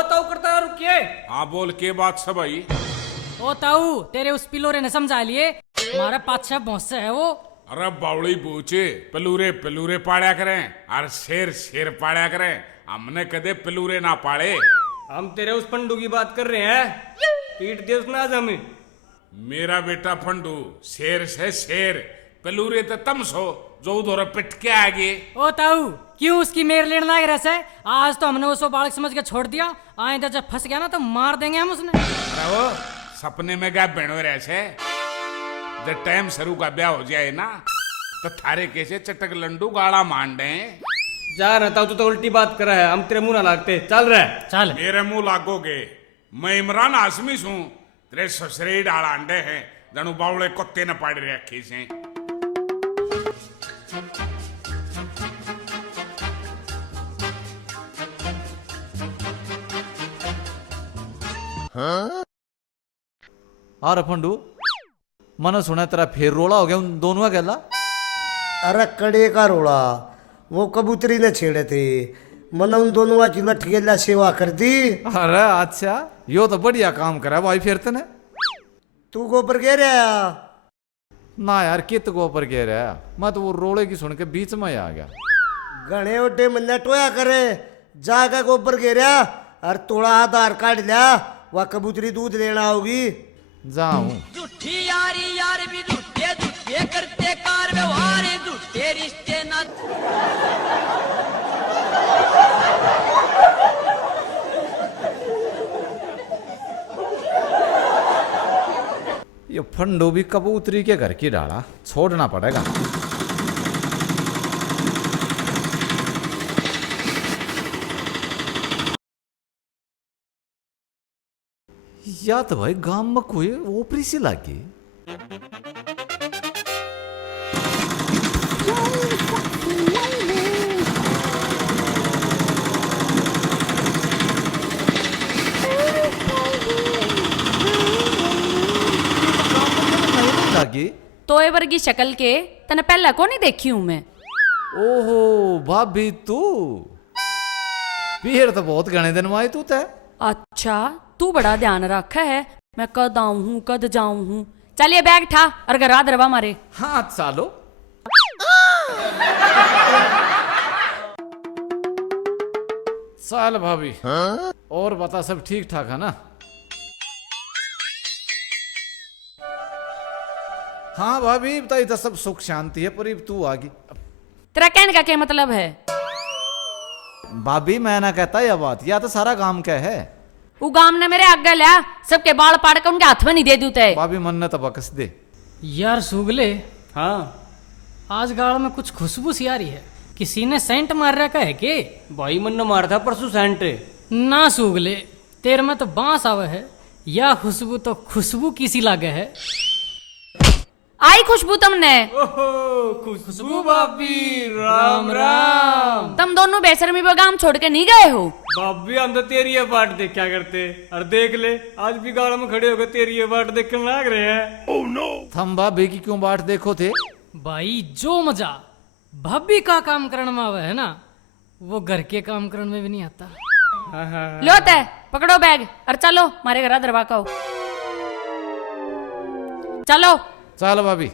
ओ ताऊ करता रुकिए। हाँ बोल के बात सब भाई। ओ ताऊ तेरे उस पिलोरे ने समझा लिए हमारा पाछा भौंसे है वो। अरे बावड़ी पूछे पलूरे पलूरे पाड़ा करें और शेर शेर पाड़ा करें, हमने कदे पलूरे ना पाड़े। हम तेरे उस पंडू की बात कर रहे हैं, पीट दे उसने आज हमें। मेरा बेटा फंडू शेर से शेर, पलूरे तो तम सो जो उधर पिट के आगे। ओ ताऊ क्यों उसकी मेर लेने लायक रहे? आज तो हमने उसको बालक समझ के छोड़ दिया, आइंदा जब फंस गया ना तो मार देंगे हम उसने। अरे वो सपने में क्या बनो रहे, जब टाइम शुरू का ब्याह हो जाए ना तो थारे कैसे चटक लंडू गाड़ा मान दे। जा ना ताऊ, तू तो उल्टी बात कर रहा है, हम तेरे मुंह ना लागते। चल रहा चल। मेरे मुंह लागोगे, मैं इमरान आसमी हूँ, तेरे ससुरे डाला अंडे हैं जनू बावड़े कुत्ते न पाड़ रखे से। अरे फंडू मैंने सुना तेरा फिर रोला हो गया उन दोनों का गला। अरे कड़े का रोड़ा, वो कबूतरी ने छेड़े थे, मैंने उन दोनों की लठियला सेवा कर दी। अरे अच्छा, यो तो बढ़िया काम करा भाई फिर तने। तू गोबर गिर रहा ना यार कित को ऊपर कह रहा, मैं तो वो रोले की सुन के बीच में ही आ गया। घने ओटे मन्ने टोया करे, जाकर गोबर गिरा और थोड़ा आधार कार्ड लिया, वह कबूतरी दूध लेना होगी। जाऊं झूठी यारी यार भी झूठे झूठे करते कार व्यवहार, झूठे रिश्ते ना। ये फंडू भी कबूतरी के घर की डाला छोड़ना पड़ेगा। या तो भाई गांव में कोई ओपरी सी लागी। लागी तोए वर्गी शक्ल के तने पहला को नहीं देखी हूं मैं। ओहो भाभी तू फिर तो बहुत घने दिन में आई तू ते। अच्छा तू बड़ा ध्यान रखा है, मैं कद आऊं हूं कद जाऊं हूं। चलिए बैग ठा और घर दरवा मारे। हाँ चालो। चल भाभी और बता सब ठीक ठाक है ना? हाँ भाभी बताइए तो सब सुख शांति है, पर तू आ गई। तेरा कहने का क्या मतलब है? भाभी मैं ना कहता यह बात, या तो सारा काम क्या है। वो गाम ने मेरे आगे लिया, सबके बाल पाड़ के उनके हाथ में नहीं दे दूते। भाभी मन ने तो बकस दे। यार सुगले, हाँ आज गाड़ में कुछ खुशबू सी आ रही है, किसी ने सेंट मार रखा है के? भाई मन ने मारा था परसों सेंट। ना सुगले, तेरे में तो बांस आवे है, या खुशबू तो खुशबू किसी लागे है। आई खुशबू तुमने? ओहो खुशबू भाभी, राम राम। तुम दोनों बेशर्मी पे गांव छोड़ के नहीं गए हो? भाभी हम तो तेरी ये बाट देख क्या करते, और देख ले आज भी गाड़ में खड़े होकर तेरी ये बाट देखने लग रहे हैं। Oh no. थम भाभी की क्यों बाट देखो थे? भाई जो मजा भाभी का काम करने में आवे है ना, वो घर के काम करने में भी नहीं आता। लो ते पकड़ो बैग और चलो मारे घर दरवा का। चलो चल भाभी।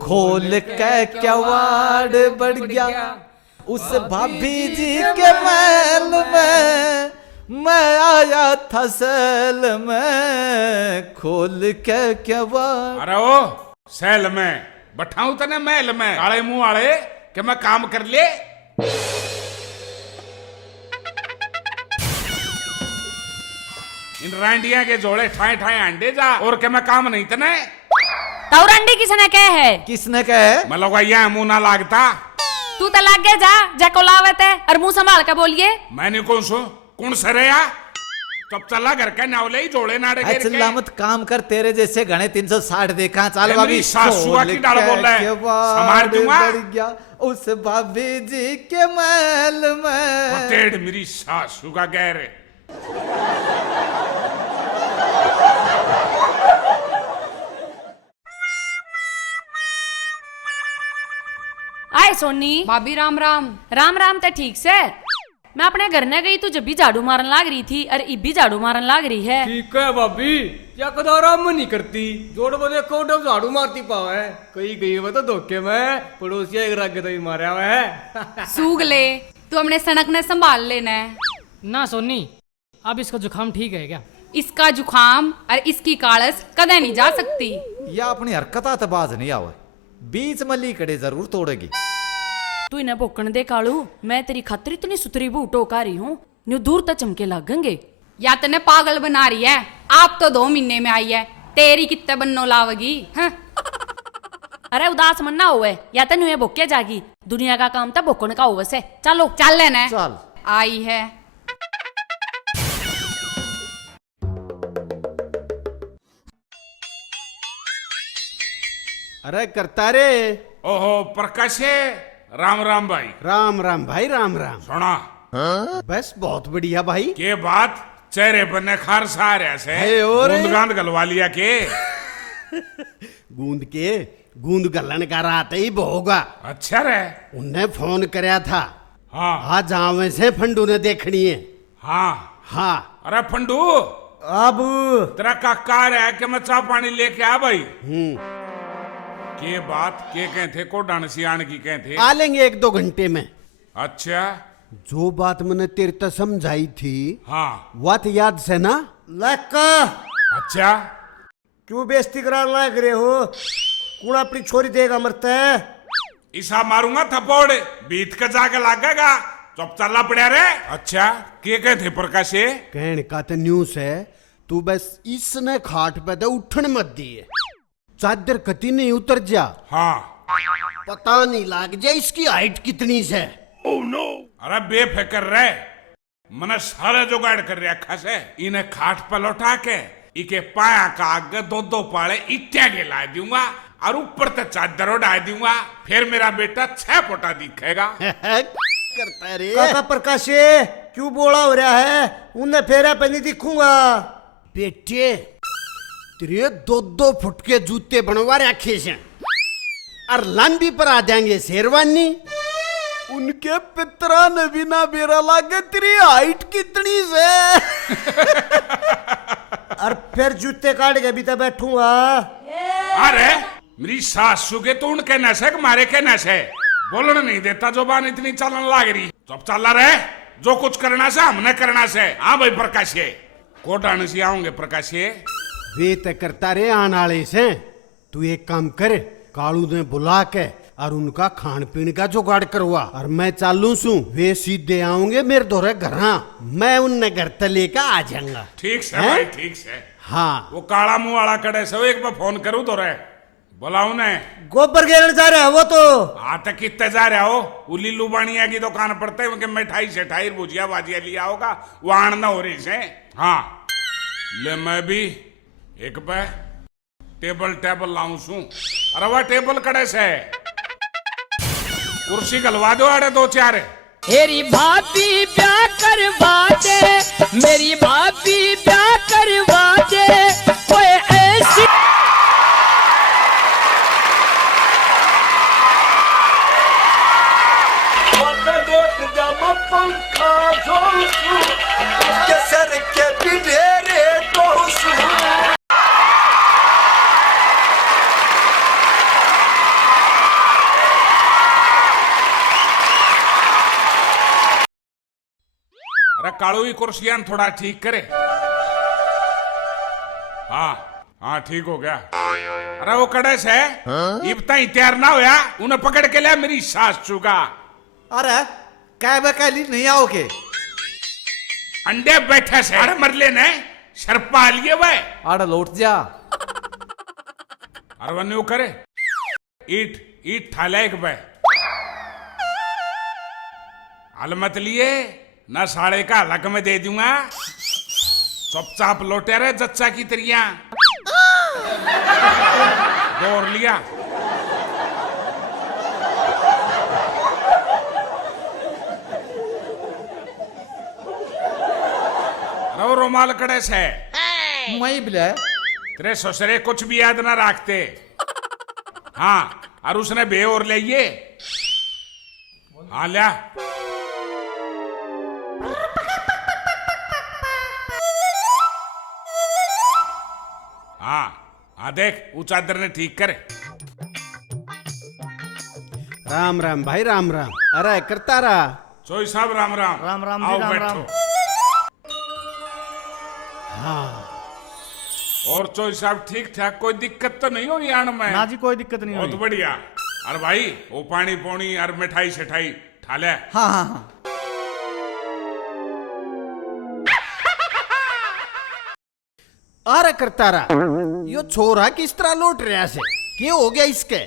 खोल के केवाड़ बढ़ गया उस भाभी जी के महल में, मैं आया था सेल में। खोल के केवाड़। अरे ओ सेल में बैठाऊं तने महल में, काले मुंह वाले कि मैं काम कर ले। इन रांडिया के जोड़े ठाए ठाए अंडे जा, और के मैं काम नहीं तने। तौरंडी किसने कहे है? किसने कहे? मैं लोग यहाँ मुंह ना लागता। तू तो लाग गया, जा जाको लावत है और मुंह संभाल के बोलिए। मैंने कौन सरे या तब चला घर का नावले ही जोड़े नाड़े के चिल्ला मत, काम कर, तेरे जैसे घने 360 देखा। चल भाभी। मेरी सासुआ की डाल बोल रहा है, संभाल दूंगा। गया उस भाभी जी के महल में। तेड़ मेरी सासू का गैर। आए हाय सोनी। भाभी राम राम। राम राम तो ठीक से। मैं अपने घर ने गई, तू जब भी झाड़ू मारन लाग रही थी और इब भी झाड़ू मारन लाग रही है। ठीक है भाभी, या कदा आराम नहीं करती, जोड़ बदे को डब झाड़ू मारती पावे। कहीं गई वो तो धोखे में पड़ोसिया एक रग तो मारा हुआ है। सूग ले, तू अपने सनक ने संभाल लेना है। ना सोनी, अब इसका जुकाम ठीक है क्या? इसका जुखाम और इसकी कालस कदे नहीं जा सकती। या अपनी हरकत तो बाज नहीं आवे, बीच मल्ली कड़े जरूर तोड़ेगी। तू इन्हें भोकन दे कालू, मैं तेरी खातिर इतनी सुतरी बूटो का रही हूँ, न्यू दूर तक चमके लागेंगे। या तने पागल बना रही है, आप तो 2 महीने में आई है, तेरी कितने बन्नो लावगी। अरे उदास मन ना होवे, या तो न्यू भोके जागी। दुनिया का काम तो भोकन का होवे से। चलो चल लेना चल। आई है। अरे करता रे। ओहो प्रकाशे, राम राम भाई। राम राम भाई, राम राम। सुना बस बहुत बढ़िया भाई। के बात चेहरे पर ने खार सा रहा से है और? गूंद गलवा लिया के गूंद गलन का रात ही होगा। अच्छा रे। उनने फोन कराया था। हाँ आज आवे से फंडू ने देखनी है। हाँ हाँ। अरे फंडू, अब तेरा काका है कि मैं चाह पानी लेके आ भाई। के बात के कहते को डांसी आने की कहते। आ लेंगे 1-2 घंटे में। अच्छा जो बात मैंने तेरे तक समझाई थी, हाँ वो तो याद से ना? लक्का अच्छा। क्यों बेइज्जती कराने लाग रहे हो? कौन अपनी छोरी देगा मरता है? ईसा मारूंगा थप्पड़, बीत के जाके लागेगा। चुप चला पड़ा रे। अच्छा के कहते प्रकाशे? कहने का तो न्यूज है, तू बस इसने खाट पे तो उठन मत दिए, चादर कति नहीं उतर जा। हाँ पता नहीं लाग जाए इसकी हाइट कितनी से। Oh no. अरे बेफिक्र रहे, मैंने सारे जुगाड़ कर रखा से। इन्हें खाट पर लौटा के इके पाया का आगे 2-2 पाले इट्टिया के ला दूंगा और ऊपर तक चादर उड़ा दूंगा। फिर मेरा बेटा 6 फुटा दिखेगा। करता रे। काका प्रकाशे क्यों बोला हो रहा है? उन्हें फेरा पे नहीं दिखूंगा। बेटे तेरे 2-2 फुट के जूते बनवा रखे हैं और लंबी पर आ जाएंगे शेरवानी। उनके पितरा ने भी ना बेरा लागे तेरी हाइट कितनी से। और फिर जूते काट के भी तो बैठूंगा। अरे मेरी सासू के तो उनके नशे मारे के नशे बोलने नहीं देता, जुबान इतनी चलन लाग रही। चुप चला रहे, जो कुछ करना से हमने करना से। हाँ भाई प्रकाशे, कोटाने से आऊंगे प्रकाशे। वे तो करता रे आने वाले से। तू एक काम कर, कालू ने बुला के और उनका खान पीन का जुगाड़ करवा और मैं चालू सू। वे सीधे आऊंगे मेरे दोरे घर, मैं उनने घर तक लेकर आ जाऊंगा। ठीक से भाई, ठीक से। हाँ वो काला मुंह वाला कड़े से एक बार फोन करूँ तो रे बोलाऊ ने। गोबर घेरने जा रहा है वो तो। हाँ तो कितने जा रहे हो? वो लीलू बानिया की दुकान पड़ते उनके मिठाई सेठाई भुजिया बाजिया लिया होगा, वहां न हो रही से। हाँ ले मैं भी एक पे टेबल लाऊं सू। अरे वह टेबल कड़े से कुर्सी गलवा दो अरे 2-4। मेरी भाभी प्यार करवा दे, मेरी भाभी प्यार करवा दे, कोई ऐसी अरे कालू ही कुर्सियां थोड़ा ठीक करे। हाँ हाँ ठीक हो गया। अरे वो कड़े से इतना ही तैयार ना होया, उन्हें पकड़ के लिया मेरी सास चुका। अरे कैली नहीं आओगे? अंडे बैठे से अरे मरले ने शर्पा लिए वह आड़ा लौट जा। अरे वन्य वो करे ईट ठाला एक बे अलमत लिए ना साड़े का हलक में दे दूंगा। चुपचाप लौटे रहे जच्चा की तरिया। दौड़ लिया। रो रुमाल कड़े से मैं बिला तेरे ससुरे कुछ भी याद ना रखते। हाँ और उसने बे और लिए हाँ लिया। हाँ देख वो चादर ने ठीक करे। राम राम भाई राम राम। अरे करता रहा। चोई साहब राम राम। राम राम आओ जी, राम बैठो। राम। हाँ और चोई साहब ठीक ठाक, कोई दिक्कत तो नहीं हो यान में? ना जी कोई दिक्कत नहीं बहुत हुई। बढ़िया। अरे भाई वो पानी पौनी और मिठाई सिठाई ठा ले। हाँ हाँ हाँ। अरे करता रहा। यो छोरा किस तरह लौट रहा से? क्या हो गया इसके?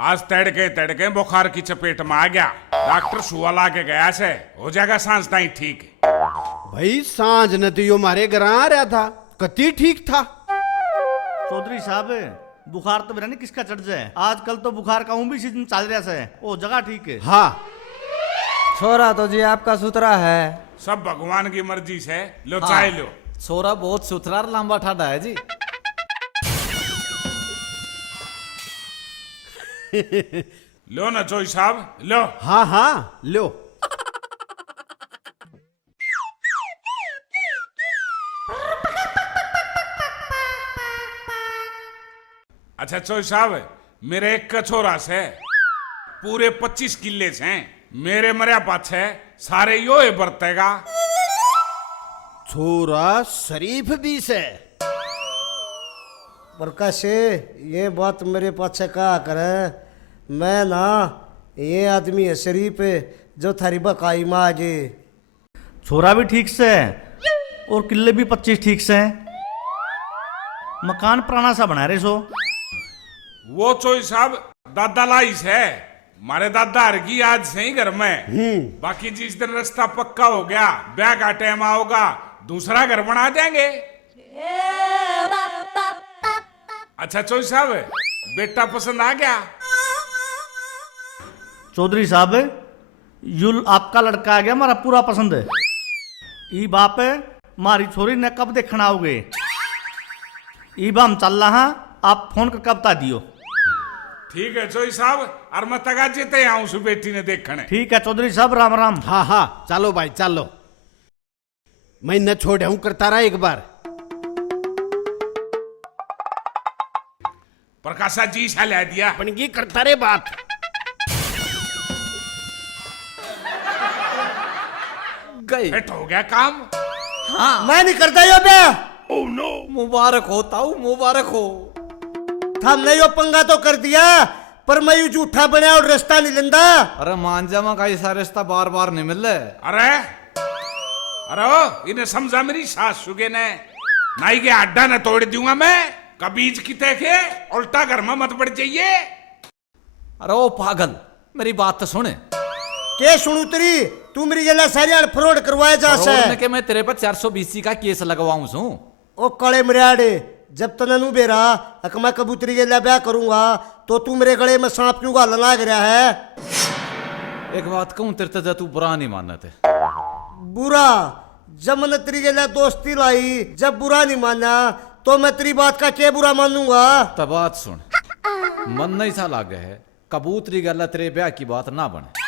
आज तड़के बुखार की चपेट में आ गया। डॉक्टर सुआ ला के गया से, हो जाएगा सांस ताई ठीक। भाई सांझ न तो यो मारे घर आ रहा था, कति ठीक था। चौधरी साहब बुखार तो मेरा नहीं किसका चढ़ जाए। आजकल तो बुखार का भी सीजन चल रहा है। ओ जगह ठीक है। हाँ छोरा तो जी आपका सुथरा है। सब भगवान की मर्जी से। लो चाय लो। छोरा बहुत सुथरा और लंबा ठाडा है जी। लो ना चोई साहब लो। हाँ हाँ लो। अच्छा चोई साहब, मेरे एक कछोरा से पूरे 25 किले से मेरे मरिया पाछे सारे यो बरतेगा। छोरा शरीफ भी से। प्रकाश ये बात मेरे पाछे कहा करे। मैं ना ये आदमी है शरीफ जो थारी बकाई माजे। छोरा भी ठीक से है और किले भी 25 ठीक से हैं। मकान पुराना सा बना रहे सो। वो चोई साहब दादा लाइस है। मारे दादा हरगी आज से ही घर में। बाकी जिस दिन रास्ता पक्का हो गया, ब्याह का टाइम आओगा, दूसरा घर बना देंगे। अच्छा चोई साहब, बेटा पसंद आ गया? चौधरी साहब युल आपका लड़का आ गया, हमारा पूरा पसंद है। ई बाप मारी छोरी ने कब देखना आओगे? ईब हम चल रहा, आप फोन कर कब ता दियो। ठीक है चोई साहब, और मैं तगा जेते आऊं सु बेटी ने देखने। ठीक है चौधरी साहब राम राम। हाँ हाँ चलो भाई चलो। मैं न छोड़े हूं करता रहा एक बार। प्रकाशा जी सा ला दिया। अपन की करता रे बात। गई फिट हो गया काम। मैं नहीं करता यो बे। मुबारक हो ताऊ, मुबारक हो। हमने यो पंगा तो कर दिया, पर मैं यू झूठा बना और रास्ता नहीं लेंदा। अरे मांझा का ऐसा रिश्ता बार बार नहीं मिल रहा। अरे इन्हें समझा मेरी सास सुगे ने। नाई के अड्डा न तोड़ दूंगा मैं। कबीज की के उल्टा घर में मत बढ़ जाइए। अरे ओ पागल, मेरी बात तो सुने। के सुनू तेरी? तू मेरी जला सारी फ्रॉड करवाए जा से। रोड के मैं तेरे पर 420 का केस लगवाऊं सू। ओ कड़े मरियाड़े, जब तक नू बेरा अक मैं कबूतरी के लिए ब्याह करूंगा तो तू मेरे गले में सांप क्यों गालन लाग रहा है? एक बात कहूं तेरे ते तू बुरा नहीं मानना थे। बुरा? जब मैंने तेरी के लिए दोस्ती लाई, जब बुरा नहीं माना तो मैं तेरी बात का क्या बुरा मानूंगा? तब बात सुन, मन नहीं सा लागे है कबूतरी गला तेरे ब्याह की बात ना बने।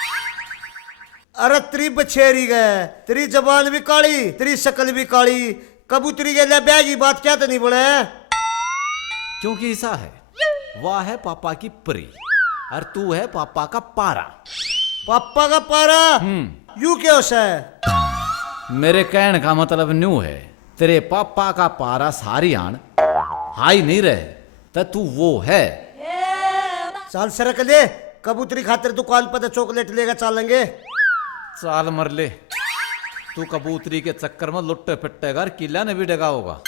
अरे तेरी बछेरी गए, तेरी जबान भी काली, तेरी शक्ल भी काली। कबूतरी के लिए ब्याह की बात क्या तो नहीं बने? क्योंकि ऐसा है, वह है पापा की परी और तू है पापा का पारा। पापा का पारा? यू क्यों से? मेरे कहने का मतलब न्यू है, तेरे पापा का पारा सारी आन हाई नहीं रहे तो तू वो है। चल सरक ले, कबूतरी खातिर दुकान पर चॉकलेट लेकर चलेंगे। चाल मर ले, तू कबूतरी के चक्कर में लुट्टे पिट्टे कर किला ने भी डगा होगा।